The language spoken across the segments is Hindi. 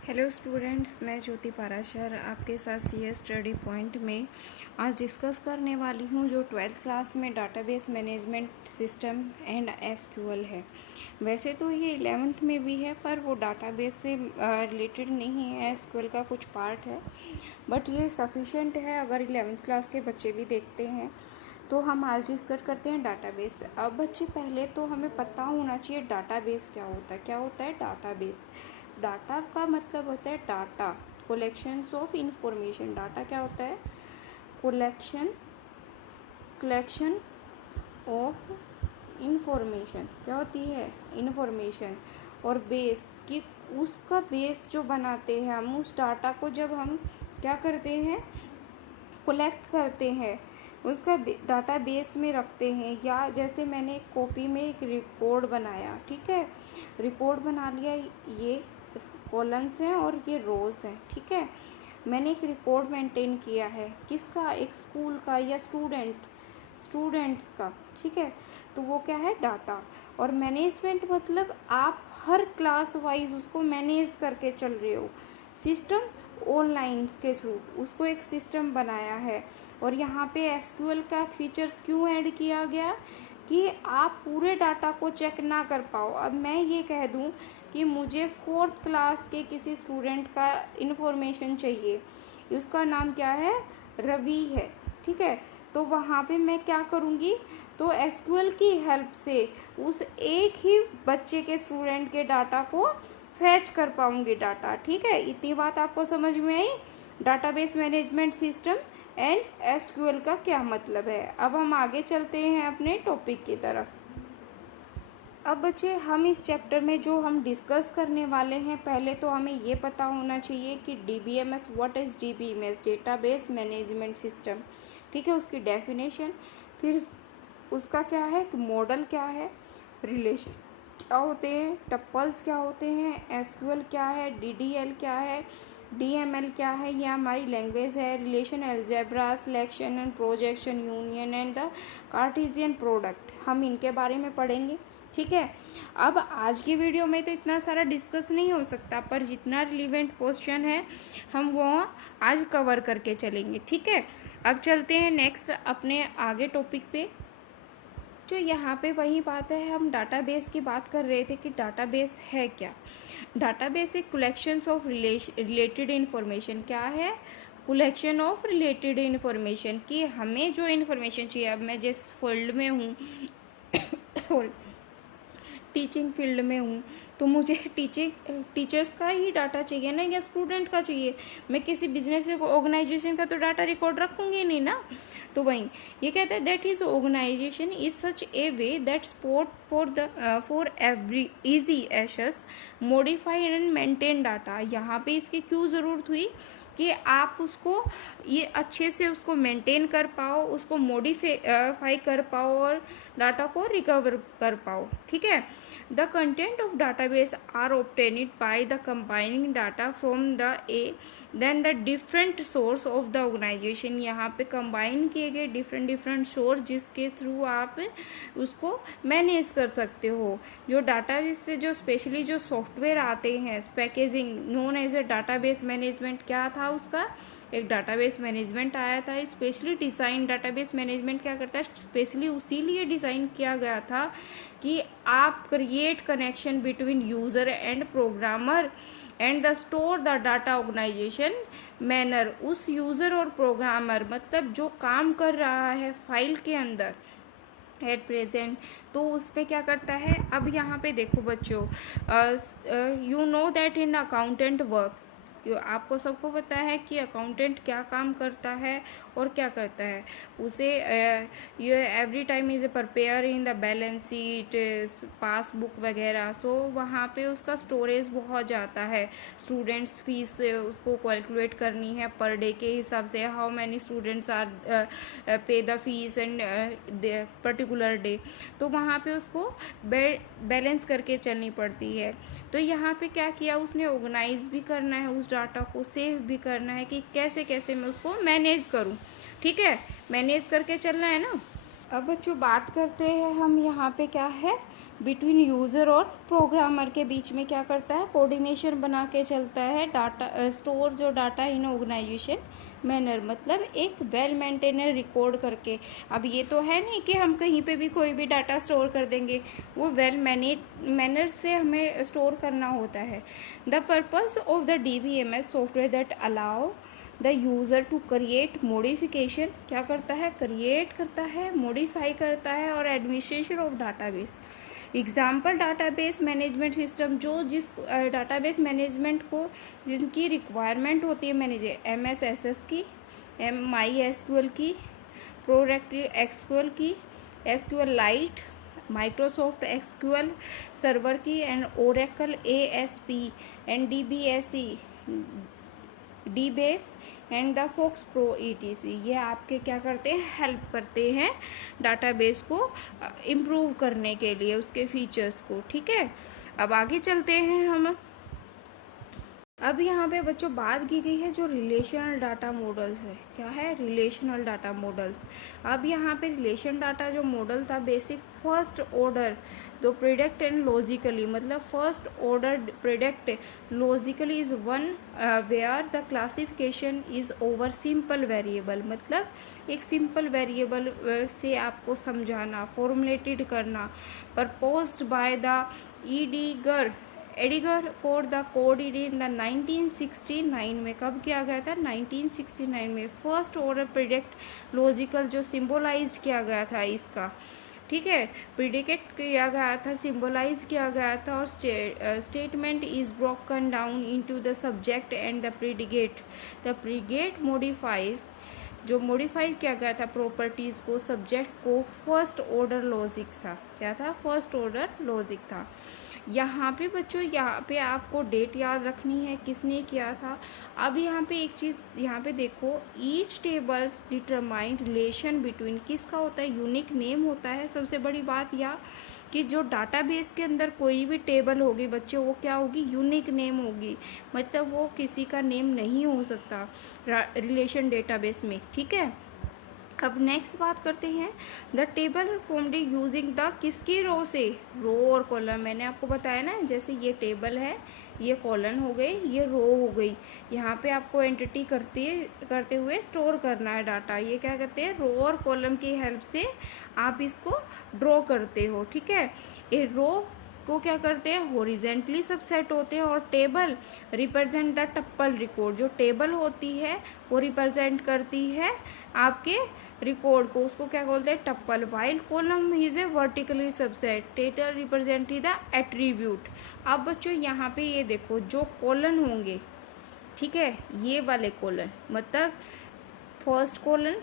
हेलो स्टूडेंट्स, मैं ज्योति पाराशर आपके साथ सीएस स्टडी पॉइंट में आज डिस्कस करने वाली हूँ जो 12th क्लास में database management system and SQL है। वैसे तो ये 11th में भी है पर वो डाटाबेस से रिलेटेड नहीं है, एसक्यूएल का कुछ पार्ट है, बट ये सफिशेंट है अगर 11th क्लास के बच्चे भी देखते हैं। तो हम आज डिस्कस करते हैं डाटाबेस। अब बच्चे पहले तो हमें पता होना चाहिए डाटाबेस क्या होता है। क्या होता है डाटाबेस? डाटा का मतलब होता है data, collections of information. Data क्या होता है? Collection of information. क्या होती है? इंफॉर्मेशन। और बेस कि उसका बेस जो बनाते हैं हम, उस डाटा को जब हम क्या करते हैं, कलेक्ट करते हैं, उसका डाटा बेस में रखते हैं। या जैसे मैंने एक कॉपी में एक रिकॉर्ड बनाया, ठीक है, रिकॉर्ड बना लिया, ये कॉलम्स हैं और ये रोज़ हैं, ठीक है। मैंने एक रिकॉर्ड मेंटेन किया है, किसका? एक स्कूल का या स्टूडेंट्स का, ठीक है। तो वो क्या है? डाटा। और मैनेजमेंट मतलब आप हर क्लास वाइज उसको मैनेज करके चल रहे हो, सिस्टम ऑनलाइन के थ्रू उसको एक सिस्टम बनाया है। और यहाँ पे एसक्यूएल का फीचर्स क्यों ऐड किया गया कि आप पूरे डाटा को चेक ना कर पाओ। अब मैं ये कह दूं कि मुझे 4th क्लास के किसी स्टूडेंट का इन्फॉर्मेशन चाहिए, उसका नाम क्या है? रवि है, ठीक है। तो वहाँ पे मैं क्या करूँगी? तो एसक्यूएल की हेल्प से उस एक ही बच्चे के स्टूडेंट के डाटा को फैच कर पाऊँगी डाटा, ठीक है। इतनी बात आपको समझ में आई? Database management system and SQL का क्या मतलब है। अब हम आगे चलते हैं अपने टॉपिक की तरफ। अब बच्चे, हम इस चैप्टर में जो हम डिस्कस करने वाले हैं, पहले तो हमें ये पता होना चाहिए कि DBMS, what is DBMS? Database management system, ठीक है, उसकी डेफिनेशन, फिर उसका क्या है, मॉडल क्या है, रिलेशन क्या होते हैं, टप्पल्स क्या होते हैं, एसक्यूएल क्या है, डीडीएल क्या है, डीएमएल क्या है, ये हमारी लैंग्वेज है, relation algebra, selection and projection, union and the Cartesian product, हम इनके बारे में पढ़ेंगे, ठीक है। अब आज की वीडियो में तो इतना सारा डिस्कस नहीं हो सकता, पर जितना रिलीवेंट क्वेश्चन है हम वो आज कवर करके चलेंगे, ठीक है। अब चलते हैं नेक्स्ट अपने आगे टॉपिक पे। जो यहाँ पे वही बात है, हम डाटाबेस की बात कर रहे थे कि डाटाबेस है क्या। डाटाबेस एक कलेक्शंस ऑफ रिलेटेड इन्फॉर्मेशन। क्या है? कलेक्शन ऑफ रिलेटेड इन्फॉर्मेशन, कि हमें जो इन्फॉर्मेशन चाहिए। अब मैं जिस फील्ड में हूँ टीचिंग फील्ड में हूँ, तो मुझे टीचर्स का ही डाटा चाहिए ना, या स्टूडेंट का चाहिए? मैं किसी बिजनेस ऑर्गेनाइजेशन का तो डाटा रिकॉर्ड रखूँगी नहीं ना। तो वहीं ये कहता है that is organization is such a way that support for every easy access modify and maintain data. यहाँ पे इसकी क्यों ज़रूरत हुई कि आप उसको ये अच्छे से उसको मेंटेन कर पाओ, उसको मॉडिफाई कर पाओ और डाटा को रिकवर कर पाओ, ठीक है। The content of database are obtained by the combining data from the then the different source of the organization. यहाँ पे कंबाइन किए गए डिफरेंट सोर्स जिसके थ्रू आप उसको मैनेज कर सकते हो। जो डाटाबेस से जो स्पेशली जो सॉफ्टवेयर आते हैं, packaging known as a database management, क्या था उसका? एक डाटाबेस मैनेजमेंट आया था, स्पेशली डिज़ाइन। डाटाबेस मैनेजमेंट क्या करता है? स्पेशली उसी लिए डिज़ाइन किया गया था कि आप create connection between user and programmer and the store the data organization manner. उस यूज़र और प्रोग्रामर मतलब जो काम कर रहा है फाइल के अंदर एट प्रेजेंट, तो उस पर क्या करता है। अब यहाँ पे देखो बच्चों, you know that in accountant work, आपको सबको पता है कि अकाउंटेंट क्या काम करता है और क्या करता है। उसे ये every time is prepare in the balance sheet, passbook वगैरह। सो वहाँ पे उसका स्टोरेज बहुत जाता है। स्टूडेंट्स फीस उसको कैलकुलेट करनी है पर डे के हिसाब से, हाउ मैनी स्टूडेंट्स आर पे the fees and particular day. तो वहाँ पे उसको बैलेंस करके चलनी पड़ती है। तो यहाँ पे क्या किया उसने, ऑर्गेनाइज भी करना है उस डाटा को, सेव भी करना है कि कैसे कैसे मैं उसको मैनेज करूँ, ठीक है, मैनेज करके चलना है ना। अब बच्चों बात करते हैं हम यहाँ पे क्या है बिटवीन यूज़र और प्रोग्रामर के बीच में क्या करता है, कोऑर्डिनेशन बना के चलता है। डाटा स्टोर जो डाटा इन ऑर्गेनाइजेशन मैनर, मतलब एक वेल मेंटेनर रिकॉर्ड करके। अब ये तो है नहीं कि हम कहीं पे भी कोई भी डाटा स्टोर कर देंगे, वो वेल मैनर से हमें स्टोर करना होता है। The purpose of the DBMS software that allow the user to create modification, क्या करता है, क्रिएट करता है, मॉडिफाई करता है, और administration of database. Example database management system, जो जिस डाटाबेस मैनेजमेंट को जिनकी रिक्वायरमेंट होती है मैनेजर, MSSS की, MySQL की, प्रोडक्टिव SQL की, SQL lite, Microsoft SQL server की, एंड ओरेकल ASP एंड DBSE DBase and the FoxPro ETC। ये आपके क्या करते हैं, हेल्प करते हैं डाटाबेस को इम्प्रूव करने के लिए, उसके फीचर्स को। ठीक है, अब आगे चलते हैं हम। अब यहाँ पे बच्चों बात की गई है जो रिलेशनल डाटा मॉडल्स है। क्या है, रिलेशनल डाटा मॉडल्स। अब यहाँ पे रिलेशन डाटा जो मॉडल था, बेसिक फर्स्ट ऑर्डर दो प्रिडिक्ट एंड लॉजिकली, मतलब first order predict logically is one where the classification is over simple variable, मतलब एक सिंपल वेरिएबल से आपको समझाना, फॉर्मुलेटेड करना, proposed by the Edgar for the Codd in the 1969 में। कब किया गया था, 1969 में। फर्स्ट ऑर्डर प्रिडिक्ट लॉजिकल जो सिंबलाइज किया गया था इसका, ठीक है, प्रिडिकेट किया गया था, सिंबलाइज किया गया था, और statement is broken down into the subject and the predicate. The predicate modifies, जो मॉडिफाई किया गया था प्रॉपर्टीज़ को, सब्जेक्ट को, फर्स्ट ऑर्डर लॉजिक था। क्या था, फर्स्ट ऑर्डर लॉजिक था। यहाँ पे बच्चों, यहाँ पे आपको डेट याद रखनी है किसने किया था। अब यहाँ पे एक चीज़ यहाँ पे देखो, each tables determine relation between, किसका होता है, यूनिक नेम होता है। सबसे बड़ी बात यह कि जो डाटाबेस के अंदर कोई भी टेबल होगी बच्चों, वो क्या होगी, यूनिक नेम होगी, मतलब वो किसी का नेम नहीं हो सकता रिलेशन डेटाबेस में। ठीक है, अब नेक्स्ट बात करते हैं, the table formed using the, किसकी रो से, रो और कॉलम। मैंने आपको बताया ना, जैसे ये टेबल है, ये कॉलम हो गई, ये रो हो गई। यहाँ पे आपको एंटिटी करते हुए स्टोर करना है डाटा। ये क्या करते हैं, रो और कॉलम की हेल्प से आप इसको ड्रॉ करते हो। ठीक है, ये रो को क्या करते हैं, हॉरिजेंटली सबसेट होते हैं, और table represent the tuple record. जो टेबल होती है वो रिप्रेजेंट करती है आपके रिकॉर्ड को, उसको क्या बोलते हैं, tuple. While column is a vertically subset, table represent the attribute. अब बच्चों यहाँ पे ये देखो, जो कॉलन होंगे, ठीक है, ये वाले कॉलन, मतलब फर्स्ट कॉलन,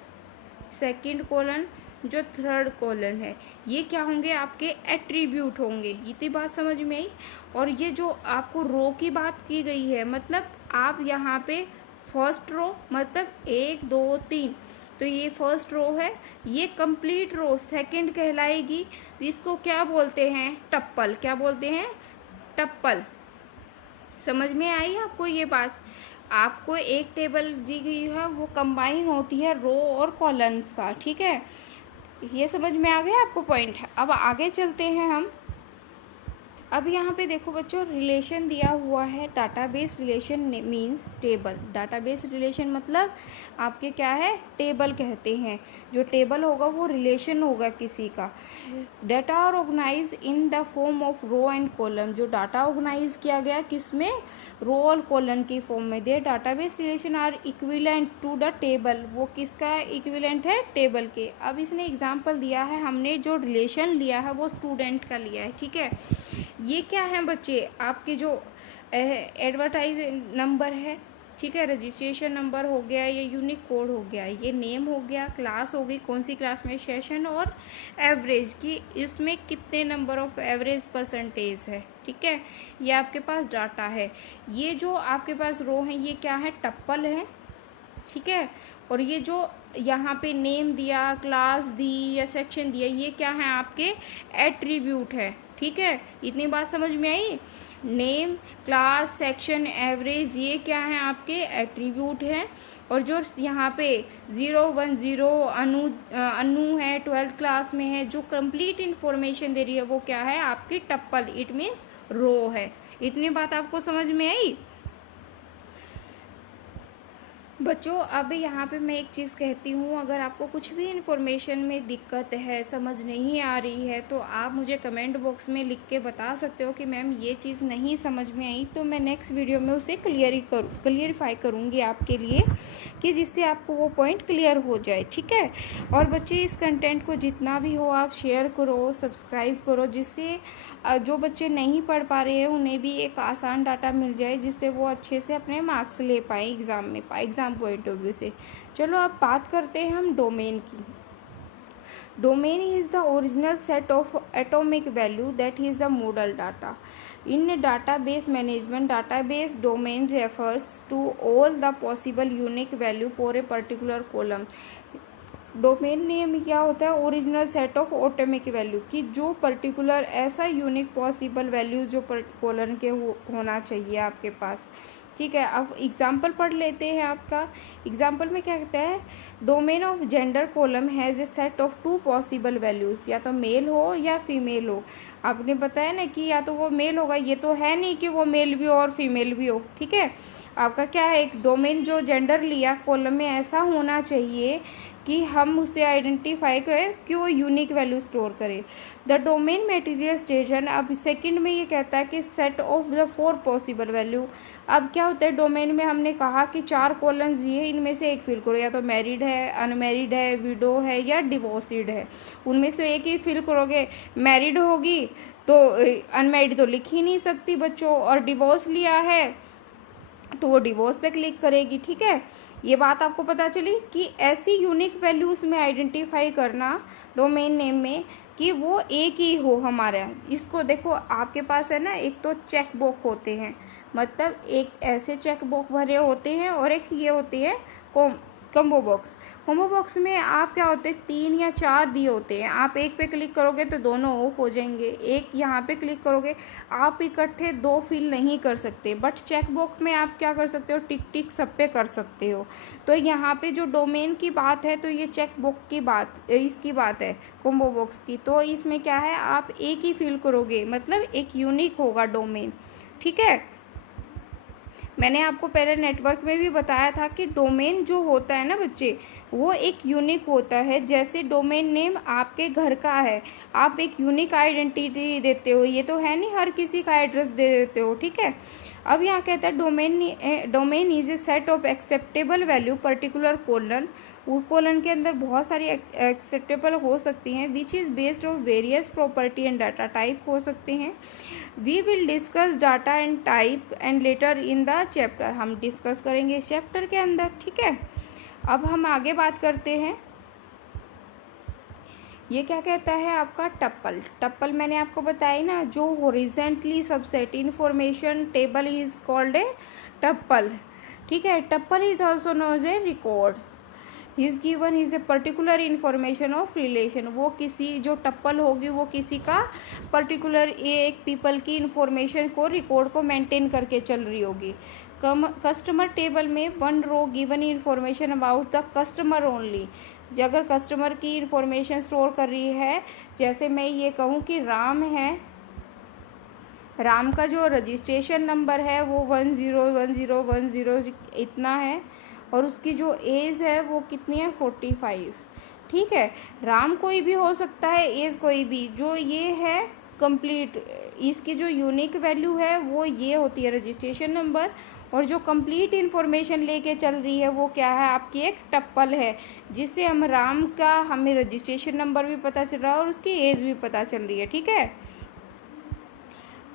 सेकंड कॉलन, जो थर्ड कॉलन है, ये क्या होंगे, आपके एट्रीब्यूट होंगे। इतनी बात समझ में आई। और ये जो आपको रो की बात की गई है, मतलब आप यहाँ पे फर्स्ट रो, मतलब 1 2 3, तो ये फर्स्ट रो है, ये कंप्लीट रो सेकंड कहलाएगी। इसको क्या बोलते हैं, टप्पल। क्या बोलते हैं, टप्पल। समझ में आई आपको ये बात। आपको एक टेबल दी गई है, वो कंबाइन होती है रो और कॉलम्स का। ठीक है, ये समझ में आ गया आपको पॉइंट। अब आगे चलते हैं हम। अब यहाँ पे देखो बच्चों, रिलेशन दिया हुआ है, database relation means table. Database relation मतलब आपके क्या है, टेबल कहते हैं। जो टेबल होगा वो रिलेशन होगा किसी का। Data are organize in the form of row and column. जो डाटा ऑर्गेनाइज किया गया किसमें, रो और कॉलम की फॉर्म में। They database relation are equivalent to the table. वो किसका इक्विवेलेंट है, टेबल के। अब इसने एग्जाम्पल दिया है, हमने जो रिलेशन लिया है वो स्टूडेंट का लिया है। ठीक है, ये क्या है बच्चे, आपके जो एडवर्टाइज नंबर है, ठीक है, रजिस्ट्रेशन नंबर हो गया, ये यूनिक कोड हो गया, ये नेम हो गया, क्लास हो गई, कौन सी क्लास में, सेशन, और एवरेज की इसमें कितने नंबर ऑफ एवरेज परसेंटेज है। ठीक है, ये आपके पास डाटा है। ये जो आपके पास रो है, ये क्या है, टप्पल है। ठीक है, और ये जो यहाँ पे नेम दिया, क्लास दी या सेक्शन दिया, ये क्या है, आपके एट्रीब्यूट है। ठीक है, इतनी बात समझ में आई। नेम, क्लास, सेक्शन, एवरेज, ये क्या है आपके एट्रीब्यूट हैं। और जो यहाँ पे 010 अनु है, 12th क्लास में है, जो कंप्लीट इन्फॉर्मेशन दे रही है वो क्या है आपकी टप्पल, इट मीन्स रो है। इतनी बात आपको समझ में आई बच्चों? अब यहाँ पे मैं एक चीज़ कहती हूँ, अगर आपको कुछ भी इन्फॉर्मेशन में दिक्कत है, समझ नहीं आ रही है, तो आप मुझे कमेंट बॉक्स में लिख के बता सकते हो कि मैम ये चीज़ नहीं समझ में आई, तो मैं नेक्स्ट वीडियो में उसे क्लियरिफाई करूँगी आपके लिए, कि जिससे आपको वो पॉइंट क्लियर हो जाए, ठीक है। और बच्चे इस कंटेंट को जितना भी हो आप शेयर करो, सब्सक्राइब करो, जिससे जो बच्चे नहीं पढ़ पा रहे हैं उन्हें भी एक आसान डाटा मिल जाए, जिससे वो अच्छे से अपने मार्क्स ले पाए एग्ज़ाम पॉइंट ऑफ व्यू से। चलो अब बात करते हैं हम डोमेन की। Domain is the original set of atomic value that is the model data in database management. Database domain refers to all the possible unique value for a particular column. Domain name क्या होता है? Original set of atomic value, कि जो पर्टिकुलर ऐसा यूनिक पॉसिबल वैल्यू जो कॉलम के होना चाहिए आपके पास, ठीक है। अब एग्जाम्पल पढ़ लेते हैं। आपका एग्जाम्पल में क्या कहता है? Domain of gender column has a set of 2 possible values, या तो मेल हो या फीमेल हो। आपने बताया ना कि या तो वो मेल होगा, ये तो है नहीं कि वो मेल भी हो और फीमेल भी हो, ठीक है। आपका क्या है, एक डोमेन जो जेंडर लिया कॉलम में ऐसा होना चाहिए कि हम उसे आइडेंटिफाई करें कि वो यूनिक वैल्यू स्टोर करे। द डोमेन मटेरियल स्टेशन, अब सेकंड में ये कहता है कि set of the 4 possible value. अब क्या होता है, डोमेन में हमने कहा कि 4 कॉलम्स दिए, इनमें से एक फिल करो, या तो मैरिड है, अनमैरिड है, विडो है या डिवोर्सिड है, उनमें से एक ही फिल करोगे। मैरिड होगी तो अनमैरिड तो लिख ही नहीं सकती बच्चों, और डिवोर्स लिया है तो वो डिवोर्स पे क्लिक करेगी, ठीक है। ये बात आपको पता चली कि ऐसी यूनिक वैल्यूज में आइडेंटिफाई करना डोमेन नेम में कि वो एक ही हो हमारा। इसको देखो आपके पास है ना, एक तो चेक बॉक्स होते हैं, मतलब एक ऐसे चेक बॉक्स भरे होते हैं और एक ये होते हैं कॉम्बो बॉक्स। कॉम्बो बॉक्स में आप क्या होते हैं, 3 या 4 दिए होते हैं। आप एक पे क्लिक करोगे तो दोनों ऑफ हो जाएंगे, एक यहाँ पे क्लिक करोगे, आप इकट्ठे 2 फिल नहीं कर सकते। बट चेक बॉक्स में आप क्या कर सकते हो, टिक टिक सब पे कर सकते हो। तो यहाँ पे जो डोमेन की बात है, तो ये चेक बॉक्स की बात, इसकी बात है कॉम्बो बॉक्स की। तो इसमें क्या है, आप एक ही फिल करोगे, मतलब एक यूनिक होगा डोमेन, ठीक है। मैंने आपको पहले नेटवर्क में भी बताया था कि डोमेन जो होता है ना बच्चे, वो एक यूनिक होता है। जैसे डोमेन नेम आपके घर का है, आप एक यूनिक आइडेंटिटी देते हो, ये तो है नहीं हर किसी का एड्रेस दे देते हो, ठीक है। अब यहाँ कहता है domain is a set of acceptable value particular column, column के अंदर बहुत सारी एक्सेप्टेबल हो सकती हैं, which is based on various property and data type हो सकते हैं। We will discuss data and type and later in the chapter, हम डिस्कस करेंगे इस चैप्टर के अंदर, ठीक है। अब हम आगे बात करते हैं। ये क्या कहता है आपका टप्पल मैंने आपको बताया ना, जो horizontally subset information table is called a tuple, ठीक है। Tuple is also known as a record, is given is a particular information of relation. वो किसी जो टप्पल होगी वो किसी का पर्टिकुलर एक पीपल की इन्फॉर्मेशन को, रिकॉर्ड को मेंटेन करके चल रही होगी। कस्टमर टेबल में 1 row given information about the customer only. अगर कस्टमर की इन्फॉर्मेशन स्टोर कर रही है, जैसे मैं ये कहूँ कि राम है, राम का जो रजिस्ट्रेशन नंबर है वो 101010 इतना है, और उसकी जो एज है वो कितनी है, 45, ठीक है। राम कोई भी हो सकता है, एज कोई भी, जो ये है कंप्लीट, इसकी जो यूनिक वैल्यू है वो ये होती है रजिस्ट्रेशन नंबर, और जो कंप्लीट इन्फॉर्मेशन लेके चल रही है वो क्या है आपकी एक टप्पल है, जिससे हम राम का हमें रजिस्ट्रेशन नंबर भी पता चल रहा है और उसकी एज भी पता चल रही है, ठीक है।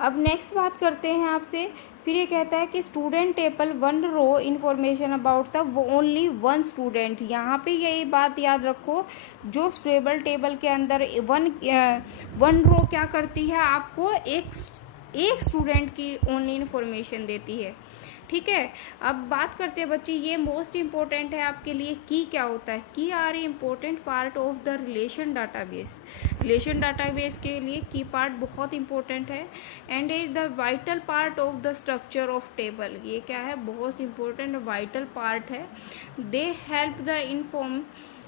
अब नेक्स्ट बात करते हैं आपसे। फिर ये कहता है कि student table 1 row information about the only 1 student. यहाँ पे यही बात याद रखो, जो स्टेबल टेबल के अंदर 1 रो क्या करती है, आपको एक स्टूडेंट की ओनली इन्फॉर्मेशन देती है, ठीक है। अब बात करते हैं बच्चे, ये मोस्ट इम्पोर्टेंट है आपके लिए, की क्या होता है। Key are a important part of the relation database. Relation database के लिए की पार्ट बहुत इंपॉर्टेंट है। And is the vital part of the structure of table. ये क्या है, बहुत इंपॉर्टेंट वाइटल पार्ट है। They help the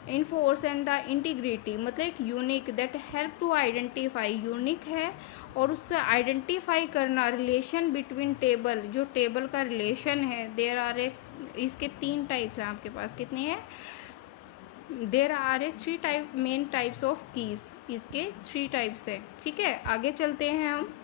enforce and the integrity, मतलब एक unique that help to identify, unique है और उससे आइडेंटिफाई करना रिलेशन बिटवीन टेबल, जो टेबल का रिलेशन है। देयर आर ए, इसके 3 टाइप हैं आपके पास, कितने हैं, there are a 3 type main types of keys, इसके 3 टाइप्स है। ठीक है, आगे चलते हैं हम।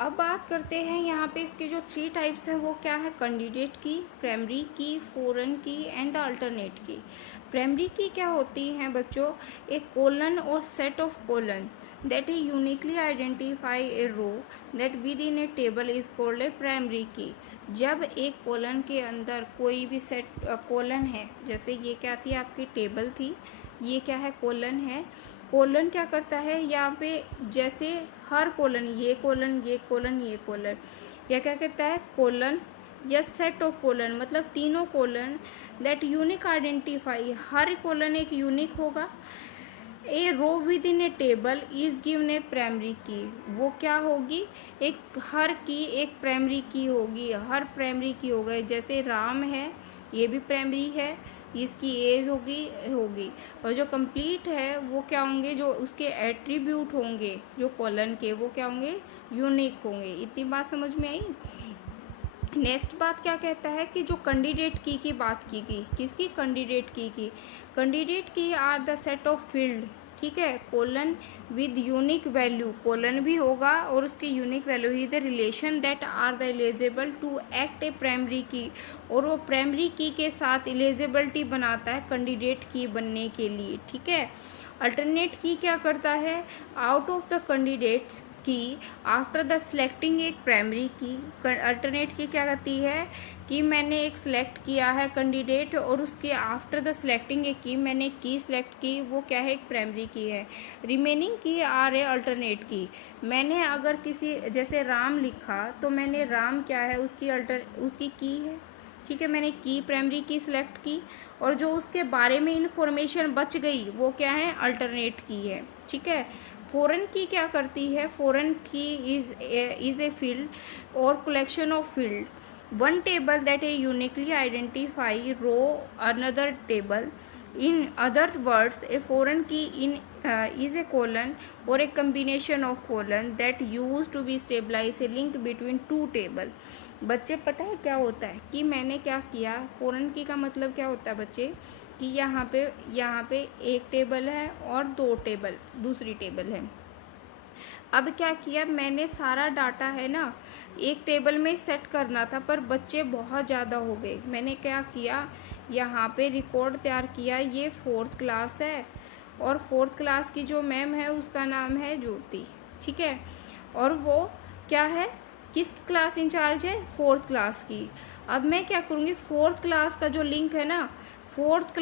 अब बात करते हैं यहाँ पे इसके जो 3 टाइप्स हैं वो क्या है, कैंडिडेट की, प्राइमरी की, फॉरेन की एंड द अल्टरनेट की। प्राइमरी की क्या होती हैं बच्चों, एक कोलन और set of colon that uniquely identify a row that within a table is called a primary key। जब एक कोलन के अंदर कोई भी सेट कोलन है, जैसे ये क्या थी आपकी टेबल थी, ये क्या है, कोलन है। कोलन क्या करता है यहाँ पे, जैसे हर कोलन, ये कोलन, ये कोलन, ये कोलन, या क्या कहता है, कोलन या सेट ऑफ कोलन, मतलब तीनों कोलन दैट यूनिक आइडेंटिफाई, हर कोलन एक यूनिक होगा। A row within a table is given a primary key, वो क्या होगी, एक हर की एक प्राइमरी की होगी, हर प्राइमरी की हो गए। जैसे राम है, ये भी प्राइमरी है, इसकी एज होगी और जो कंप्लीट है वो क्या होंगे, जो उसके एट्रीब्यूट होंगे जो कॉलन के, वो क्या होंगे, यूनिक होंगे। इतनी बात समझ में आई। नेक्स्ट बात क्या कहता है कि जो कैंडिडेट की बात की गई, किसकी, candidate key. Candidate key are the set of field, ठीक है, column with unique value, column भी होगा और उसकी यूनिक वैल्यू ही the relation that are the eligible to act a primary key, और वो प्राइमरी की के साथ एलिजिबिलिटी बनाता है कैंडिडेट की बनने के लिए। ठीक है। अल्टरनेट की क्या करता है, आउट ऑफ द कैंडिडेट्स की आफ्टर द सिलेक्टिंग एक प्राइमरी की। अल्टरनेट की क्या कहती है कि मैंने एक सिलेक्ट किया है कैंडिडेट और उसके आफ्टर द सिलेक्टिंग एक की, मैंने की सिलेक्ट की, वो क्या है, एक प्राइमरी की है। रिमेनिंग की आर ए अल्टरनेट की। मैंने अगर किसी, जैसे राम लिखा तो मैंने राम क्या है, उसकी की है। ठीक है, मैंने की प्राइमरी की सिलेक्ट की और जो उसके बारे में इंफॉर्मेशन बच गई वो क्या है, अल्टरनेट की है। ठीक है। फॉरेन की क्या करती है, foreign key is a field और collection of field, one table that a uniquely identify row another table. In other words a foreign key is a column और a combination of column that use to be stabilize a link between 2 table. बच्चे पता है क्या होता है कि मैंने क्या किया, फॉरेन की का मतलब क्या होता है बच्चे, कि यहाँ पे एक टेबल है और 2 टेबल दूसरी टेबल है। अब क्या किया मैंने, सारा डाटा है ना एक टेबल में सेट करना था, पर बच्चे बहुत ज़्यादा हो गए। मैंने क्या किया, यहाँ पे रिकॉर्ड तैयार किया। ये 4th क्लास है और 4th क्लास की जो मैम है उसका नाम है ज्योति। ठीक है, और वो क्या है, किस क्लास इंचार्ज है, 4th क्लास की। अब मैं क्या करूँगी, 4th क्लास का जो लिंक है ना, 4th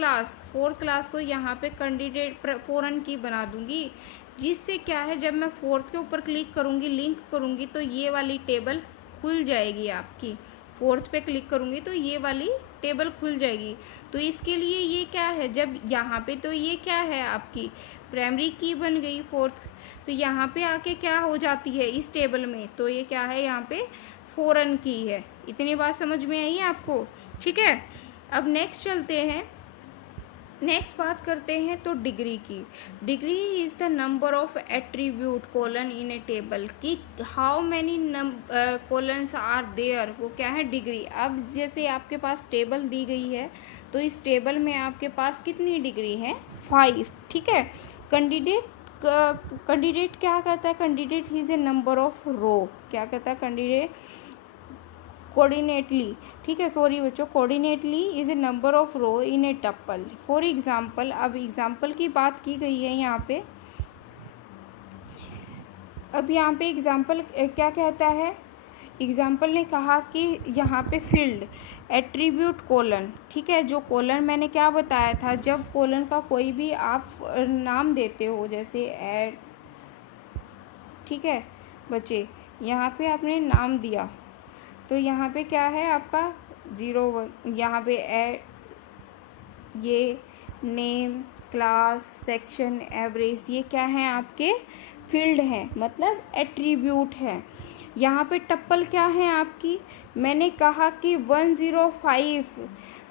क्लास को यहाँ पे कैंडिडेट फॉरेन की बना दूंगी, जिससे क्या है, जब मैं 4th के ऊपर क्लिक करूँगी, लिंक करूँगी, तो ये वाली टेबल खुल जाएगी आपकी। 4th पे क्लिक करूँगी तो ये वाली टेबल खुल जाएगी। तो इसके लिए ये क्या है, जब यहाँ पे, तो ये क्या है आपकी प्राइमरी की बन गई 4th, तो यहाँ पे आके क्या हो जाती है इस टेबल में, तो ये क्या है, यहाँ पे फॉरेन की है। इतनी बात समझ में आई आपको। ठीक है। अब नेक्स्ट चलते हैं, नेक्स्ट बात करते हैं तो डिग्री की। Degree is the number of attribute colon in a table, कि how many colons are there, वो क्या है, डिग्री। अब जैसे आपके पास टेबल दी गई है तो इस टेबल में आपके पास कितनी डिग्री है, 5। ठीक है। कैंडिडेट क्या कहता है, candidate is a number of row, क्या कहता है कैंडिडेट, कोऑर्डिनेटली। ठीक है, सॉरी बच्चों, coordinately is a number of row in a tuple. For example, अब एग्जाम्पल की बात की गई है यहाँ पे। अब यहाँ पे एग्जाम्पल क्या कहता है, एग्जाम्पल ने कहा कि यहाँ पे फील्ड एट्रीब्यूट कोलन। ठीक है, जो कोलन मैंने क्या बताया था, जब कोलन का कोई भी आप नाम देते हो, जैसे ऐड, ठीक है बच्चे, यहाँ पे आपने नाम दिया, तो यहाँ पे क्या है आपका 01, यहाँ पे ये नेम, क्लास, सेक्शन, एवरेज, ये क्या है आपके फील्ड हैं, मतलब एट्रीब्यूट है। यहाँ पे टप्पल क्या है आपकी, मैंने कहा कि 105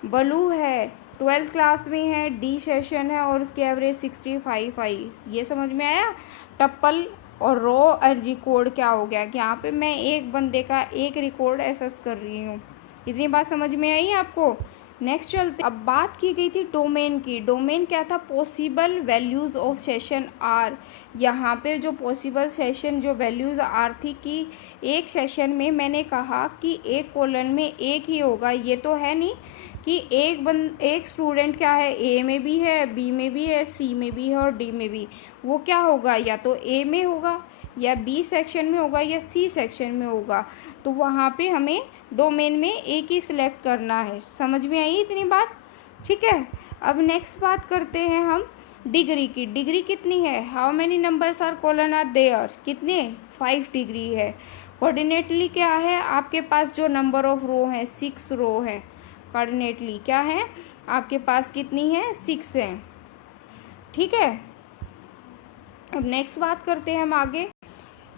बलू है, 12th क्लास में है, डी सेशन है और उसकी एवरेज 65 आई। ये समझ में आया। टप्पल और रो और रिकॉर्ड क्या हो गया कि यहाँ पे मैं एक बंदे का एक रिकॉर्ड एसेस कर रही हूँ। इतनी बात समझ में आई आपको। नेक्स्ट चलते, अब बात की गई थी डोमेन की। डोमेन क्या था, possible values of session are. यहाँ पे जो पॉसिबल सेशन जो वैल्यूज़ आर थी कि एक सेशन में मैंने कहा कि एक कॉलन में एक ही होगा, ये तो है नहीं कि एक स्टूडेंट क्या है ए में भी है, बी में भी है, सी में भी है और डी में भी। वो क्या होगा, या तो ए में होगा या बी सेक्शन में होगा या सी सेक्शन में होगा। तो वहाँ पे हमें डोमेन में एक ही सिलेक्ट करना है। समझ में आई इतनी बात, ठीक है। अब नेक्स्ट बात करते हैं हम डिग्री की। डिग्री कितनी है, how many numbers are column are there, कितने 5 डिग्री है। कोऑर्डिनेटली क्या है आपके पास, जो नंबर ऑफ रो है 6 रो है। कोऑर्डिनेटली क्या है आपके पास, कितनी है 6 है, ठीक है। अब नेक्स्ट बात करते हैं हम आगे।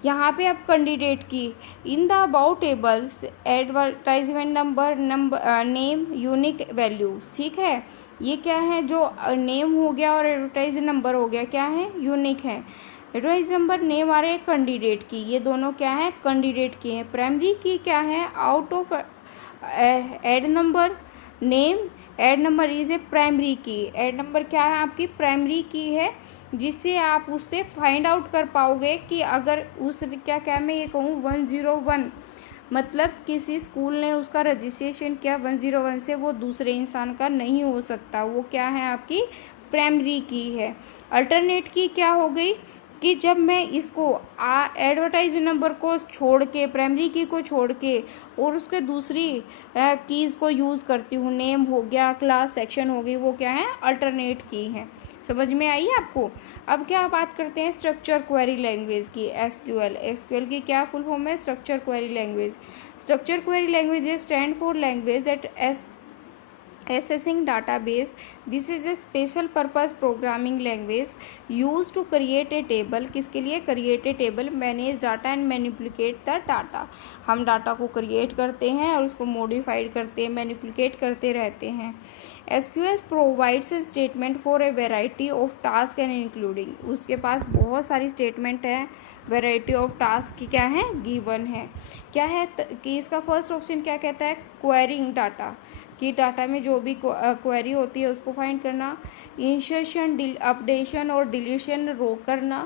यहाँ पे अब कैंडिडेट की in the about tables advertisement number name unique value, ठीक है। ये क्या है, जो नेम हो गया और एडवर्टाइज नंबर हो गया, क्या है यूनिक है। एडवर्टाइज नंबर नेम आ रहे हैं कैंडिडेट की, ये दोनों क्या है कैंडिडेट की हैं। प्राइमरी की क्या है, out of ad number name, ad number is a primary key. Ad number क्या है आपकी प्राइमरी की है, जिससे आप उससे फाइंड आउट कर पाओगे कि अगर उस क्या मैं ये कहूँ 101, मतलब किसी स्कूल ने उसका रजिस्ट्रेशन किया 101 से, वो दूसरे इंसान का नहीं हो सकता, वो क्या है आपकी प्राइमरी की है। अल्टरनेट की क्या हो गई कि जब मैं इसको एडवर्टाइज नंबर को छोड़ के, प्राइमरी की को छोड़ के और उसके दूसरी कीज़ को यूज़ करती हूँ, नेम हो गया, क्लास, सेक्शन हो गई, वो क्या है अल्टरनेट की है। समझ में आई आपको। अब क्या बात करते हैं स्ट्रक्चर क्वेरी लैंग्वेज की, एसक्यूएल। एसक्यूएल की क्या फुल फॉर्म है, structure query language. Structure query language is stand for language that assessing database. This is a special purpose programming language used to create a table. किसके लिए, create a table, manage data and manipulate the data. हम डाटा को क्रिएट करते हैं और उसको मॉडिफाइड करते हैं, मैनिपुलेट करते रहते हैं। SQL provides a statement for a variety of task and including, उसके पास बहुत सारी स्टेटमेंट है, वेराइटी ऑफ टास्क की क्या है गिवन है। क्या है कि इसका फर्स्ट ऑप्शन क्या कहता है, क्वेरिंग डाटा, कि डाटा में जो भी क्वेरी होती है उसको फाइंड करना, इंसर्शन, अपडेशन और डिलीशन रो करना,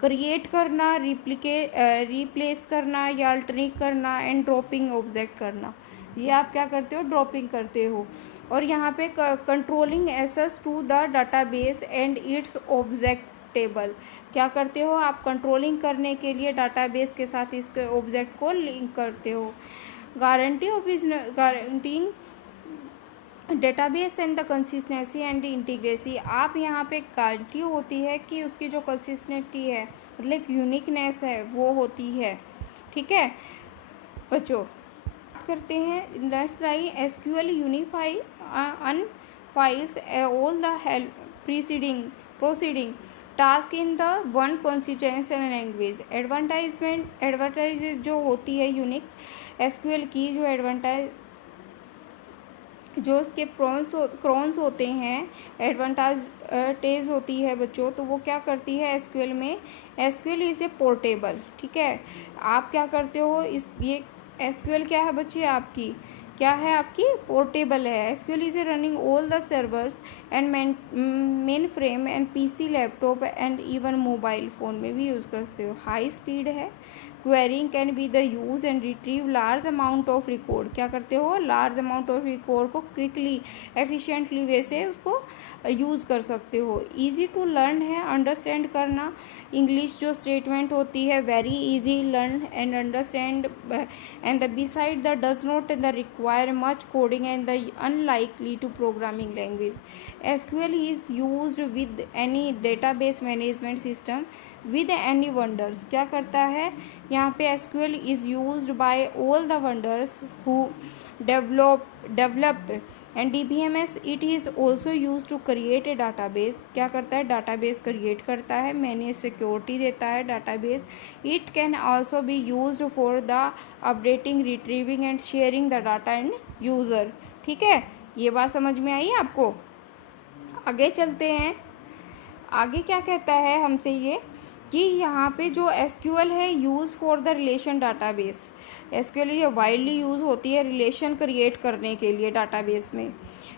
क्रिएट करना, रिप्लेस करना या अल्टरनेट करना, एंड ड्रॉपिंग ऑब्जेक्ट करना। ये आप क्या करते हो, ड्रॉपिंग करते हो। और यहाँ पे controlling access to the database and its object table, क्या करते हो आप, कंट्रोलिंग करने के लिए डाटाबेस के साथ इसके ऑब्जेक्ट को लिंक करते हो। Guaranteeing database and the consistency and integrity, आप यहाँ पे गारंटी होती है कि उसकी जो कंसिस्टेंसी है, मतलब यूनिकनेस है, वो होती है, ठीक है बच्चों। बात करते हैं नेक्स्ट लाइन, एसक्यूएल यूनिफाई अनफाइल्स all the proceeding task in the one consistence and language. Advertise जो होती है यूनिक एसक्यूएल की, जो एडवर्टाइज जो उसके क्रॉन्स होते हैं, एडवांटेज होती है बच्चों, तो वो क्या करती है एसक्यूएल में, एसक्यूएल इज ए पोर्टेबल, ठीक है। आप क्या करते हो, इस ये एसक्यूएल क्या है बच्चे आपकी, क्या है आपकी पोर्टेबल है। SQL is A running all the servers and main frame and PC, laptop and even mobile phone में भी यूज़ करते हो। हाई स्पीड है। Quarrying can be the use and retrieve large amount of record, क्या करते हो, लार्ज अमाउंट ऑफ रिकॉर्ड को क्विकली एफिशिएंटली वे से उसको यूज़ कर सकते हो। इजी टू लर्न है, अंडरस्टैंड करना, इंग्लिश जो स्टेटमेंट होती है very easy learn and understand, and the beside the does not the require much coding and the unlikely to programming language. SQL is used with any database management system with any vendors. क्या करता है यहाँ पे, SQL is used by all the vendors who developed and DBMS it is also use to create a database. क्या करता है, डाटाबेस क्रिएट करता है, मैनेज सिक्योरिटी देता है database. It can also be use for the updating, retrieving and sharing the data end user. ठीक है, ये बात समझ में आई आपको। आगे चलते हैं, आगे क्या कहता है हमसे ये कि यहाँ पे जो एसक्यूएल है use for the relation database. SQL ये वाइडली यूज़ होती है रिलेशन क्रिएट करने के लिए डाटाबेस में।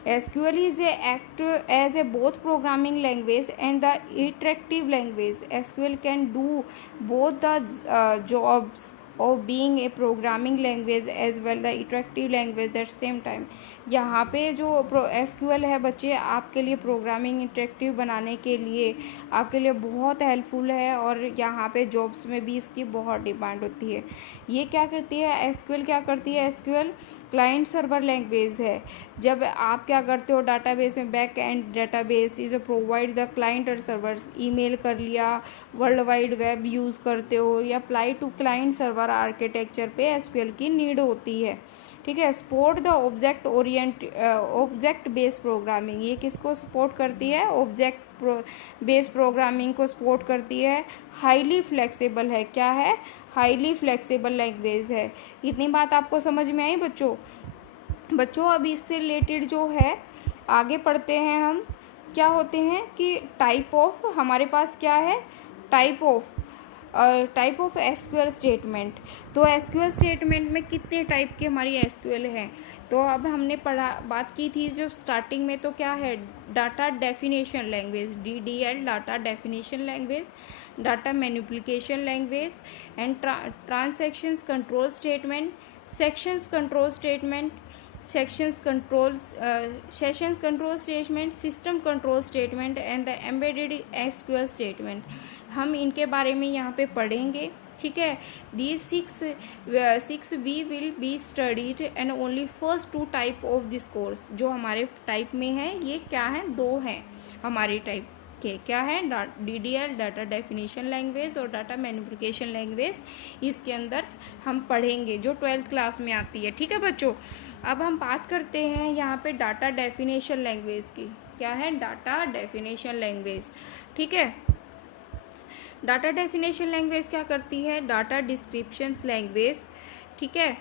SQL is a act as a both programming language and the interactive language. SQL can do both the jobs of being a programming language as well the interactive language at same time। यहाँ पे जो एसक्यूएल है बच्चे आपके लिए प्रोग्रामिंग इंटरेक्टिव बनाने के लिए आपके लिए बहुत हेल्पफुल है, और यहाँ पे जॉब्स में भी इसकी बहुत डिमांड होती है। ये क्या करती है एसक्यूएल, क्या करती है एसक्यूएल, क्लाइंट सर्वर लैंग्वेज है। जब आप क्या करते हो डाटाबेस में, back end database is provide the client और सर्वर्स, ईमेल कर लिया, वर्ल्ड वाइड वेब यूज़ करते हो, या apply to client server architecture पे एसक्यूएल की नीड होती है। ठीक है, support the object based programming. ये किसको सपोर्ट करती है, ऑब्जेक्ट बेस्ड प्रोग्रामिंग को सपोर्ट करती है। हाईली फ्लेक्सिबल है, क्या है, हाईली फ्लेक्सिबल लैंग्वेज है। इतनी बात आपको समझ में आई बच्चों अब इससे रिलेटेड जो है आगे पढ़ते हैं हम। क्या होते हैं कि टाइप ऑफ, हमारे पास क्या है, टाइप ऑफ एसक्यूएल स्टेटमेंट। तो एसक्यूएल स्टेटमेंट में कितने टाइप की हमारी एसक्यूएल है, तो अब हमने बात की थी जो स्टार्टिंग में, तो क्या है, data definition language, DDL, data definition language, data manipulation language and transactions control statement, sessions control statement, sessions control statement, system control statement and the embedded SQL statement. हम इनके बारे में यहाँ पे पढ़ेंगे। ठीक है, these six we will be studied and only first two type of this course। जो हमारे टाइप में है ये क्या है, दो हैं हमारे टाइप के, क्या है, DDL डाटा डेफिनेशन लैंग्वेज और डाटा मैनिपुलेशन लैंग्वेज। इसके अंदर हम पढ़ेंगे जो 12th क्लास में आती है। ठीक है बच्चों, अब हम बात करते हैं यहाँ पे डाटा डेफिनेशन लैंग्वेज की। क्या है, डाटा डेफिनेशन लैंग्वेज। ठीक है, डाटा डेफिनेशन लैंग्वेज क्या करती है, डाटा डिस्क्रिप्शंस लैंग्वेज। ठीक है,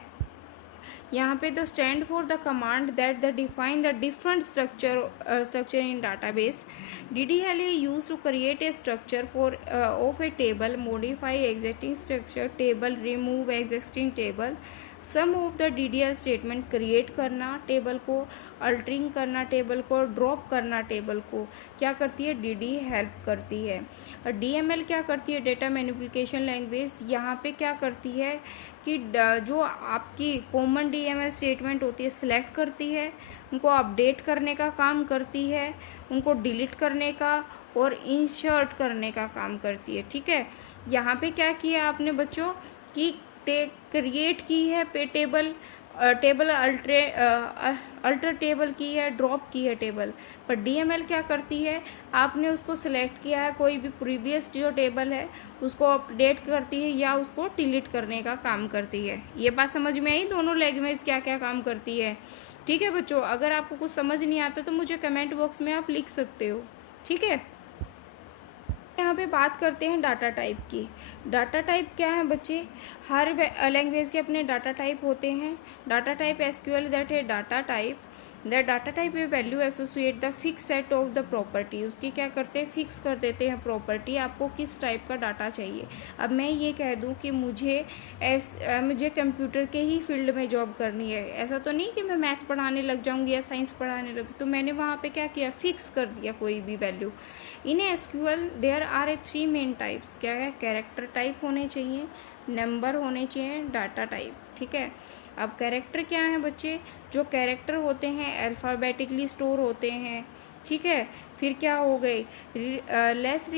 यहाँ पे तो stand for the command that the define the different structure in database. DDL is used to create a structure of a table, modify existing structure table, remove existing table। Some of the DDL statement, create करना टेबल को, अल्टरिंग करना टेबल को, ड्रॉप करना टेबल को, क्या करती है, DD हेल्प करती है। और DML क्या करती है, डेटा मैनिपुलेशन लैंग्वेज। यहाँ पे क्या करती है कि जो आपकी कॉमन DML स्टेटमेंट होती है सिलेक्ट करती है, उनको अपडेट करने का काम करती है, उनको डिलीट करने का और इंसर्ट करने का काम करती है। ठीक है, यहाँ पे क्या किया आपने बच्चों कि क्रिएट की है टेबल अल्टर टेबल की है, ड्रॉप की है टेबल। पर DML क्या करती है, आपने उसको सिलेक्ट किया है, कोई भी प्रीवियस जो टेबल है उसको अपडेट करती है या उसको डिलीट करने का काम करती है। ये बात समझ में आई, दोनों लैंग्वेज क्या क्या काम करती है। ठीक है बच्चों, अगर आपको कुछ समझ नहीं आता तो मुझे कमेंट बॉक्स में आप लिख सकते हो। ठीक है, यहाँ पे बात करते हैं डाटा टाइप की। डाटा टाइप क्या है बच्चे, हर लैंग्वेज के अपने डाटा टाइप होते हैं। डाटा टाइप एसक्यूएल दैट है data type, the data type A value associate the fix set of the property. उसकी क्या करते हैं, फिक्स कर देते हैं प्रॉपर्टी, आपको किस टाइप का डाटा चाहिए। अब मैं ये कह दूं कि मुझे कंप्यूटर के ही फील्ड में जॉब करनी है, ऐसा तो नहीं कि मैं मैथ पढ़ाने लग जाऊंगी या साइंस पढ़ाने लग, तो मैंने वहाँ पे क्या किया, फिक्स कर दिया कोई भी value. In SQL there are a 3 main types. क्या है, कैरेक्टर टाइप होने चाहिए, नंबर होने चाहिए, डाटा टाइप। ठीक है, अब कैरेक्टर क्या है बच्चे, जो कैरेक्टर होते हैं अल्फ़ाबेटिकली स्टोर होते हैं। ठीक है, फिर क्या हो गई, less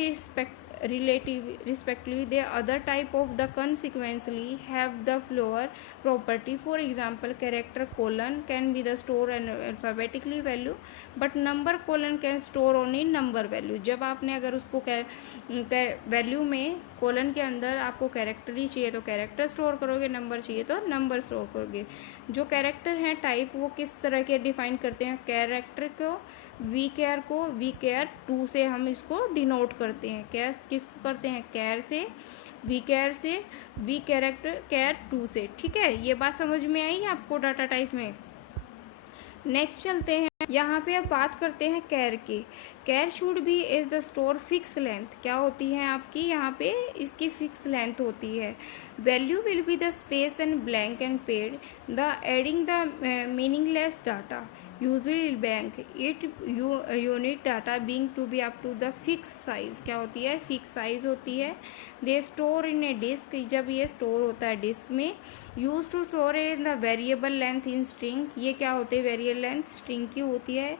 respectively the other type of the consequently have the flower property. For example, character colon can be the store and alphabetically value, but number colon can store only number value. जब आपने अगर उसको वैल्यू में कोलन के अंदर आपको कैरेक्टर ही चाहिए तो कैरेक्टर स्टोर करोगे, नंबर चाहिए तो नंबर स्टोर करोगे. जो कैरेक्टर हैं टाइप वो किस तरह के डिफाइन करते हैं? कैरेक्टर को वी केयर को वी केयर 2 से हम इसको डिनोट करते हैं. किसको करते हैं? कैर से, वी केयर से, वी कैरेक्टर केयर 2 से. ठीक है, ये बात समझ में आई आपको डाटा टाइप में. नेक्स्ट चलते हैं, यहाँ पे अब बात करते हैं कैर की. Char should be is the store fix length. क्या होती है आपकी यहाँ पे? इसकी फिक्स लेंथ होती है. Value will be the space and blank and pad the adding the meaningless data usually bank it unit data being to be up to the fix size. क्या होती है? फिक्स साइज होती है. They store in a disk. जब ये स्टोर होता है डिस्क में. Use to store in the variable length in string. ये क्या होते हैं? वेरिएबल लेंथ स्ट्रिंग की होती है.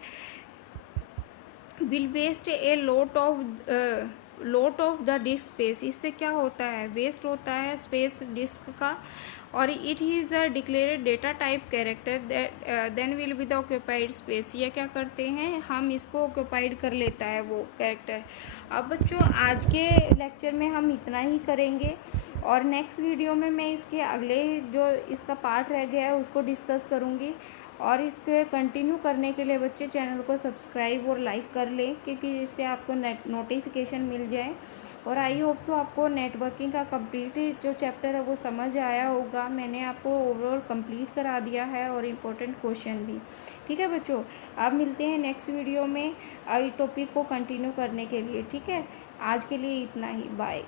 Will waste a lot of the disk space. इससे क्या होता है? वेस्ट होता है स्पेस डिस्क का. और it is a declared data type character then will be the occupied space. ये क्या करते हैं? हम इसको ऑक्यूपाइड कर लेता है वो कैरेक्टर. अब बच्चों आज के लेक्चर में हम इतना ही करेंगे और नेक्स्ट वीडियो में मैं इसके अगले जो इसका पार्ट रह गया है उसको डिस्कस करूँगी. और इसके कंटिन्यू करने के लिए बच्चे चैनल को सब्सक्राइब और लाइक कर लें क्योंकि इससे आपको नोटिफिकेशन मिल जाए. और आई होप सो आपको नेटवर्किंग का कंप्लीट जो चैप्टर है वो समझ आया होगा. मैंने आपको ओवरऑल कंप्लीट करा दिया है और इम्पोर्टेंट क्वेश्चन भी. ठीक है बच्चों, अब मिलते हैं नेक्स्ट वीडियो में टॉपिक को कंटिन्यू करने के लिए. ठीक है, आज के लिए इतना ही. बाय.